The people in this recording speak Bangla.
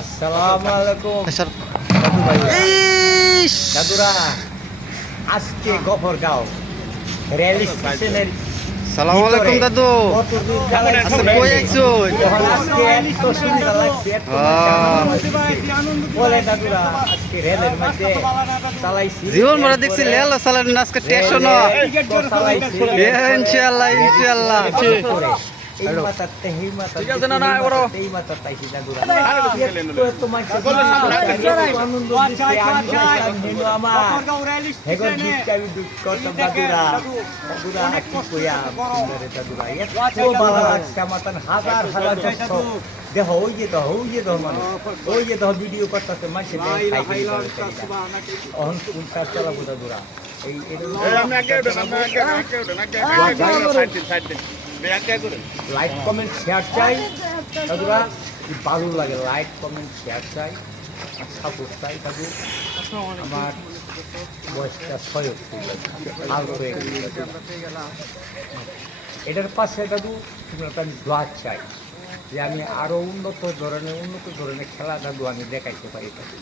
আসসালামু আলাইকুম স্যার দাদু ভাই ইস দাদুরা আজকে গফরগাঁও রেল স্টেশনের সালাম আলাইকুম দাদু কতদিন জ্বালা আচ্ছা ছিল। কই আইছো যখন আজকে এত সুন্দর লাগছে, এত বলে দাদুরা আজকে রেলের মধ্যে চালাইছি জীবন ভরা দেখছি লেল সালান আজকে স্টেশন ইনশাআল্লাহ ইনশাআল্লাহ এই মাথা তেহি মাথা ঠিক আছে না, না, বড়। এই মাথা তাইছি দাদুরা এত মানুষের আনন্দ দিচ্ছে, আমি চাইতাম হেনো আমার হেগর দিকটা আমি দুঃখ করতাম দাদুরা দাদুরা কি কইয়া সুন্দরে দাদুরা এত ভালো লাগছে আমার তান হাজার হাজার দর্শক দেহ ওই যে মানুষ ওই যে ভিডিও করতেছে মানুষের অহন কোনটা চালাবো দাদুরা এই লাইক কমেন্ট শেয়ার চাই দাদুরা কি ভালো লাগে লাইক কমেন্ট শেয়ার চাই আর সাপোর্ট চাই দাদু আমার বয়সটা ৬ লাল হয়ে গেছে এটার পাশে দাদু তোমরা আমি দোয়া চাই যে আমি আরো উন্নত ধরনের খেলা দাদু আমি দেখাইতে পারি দাদু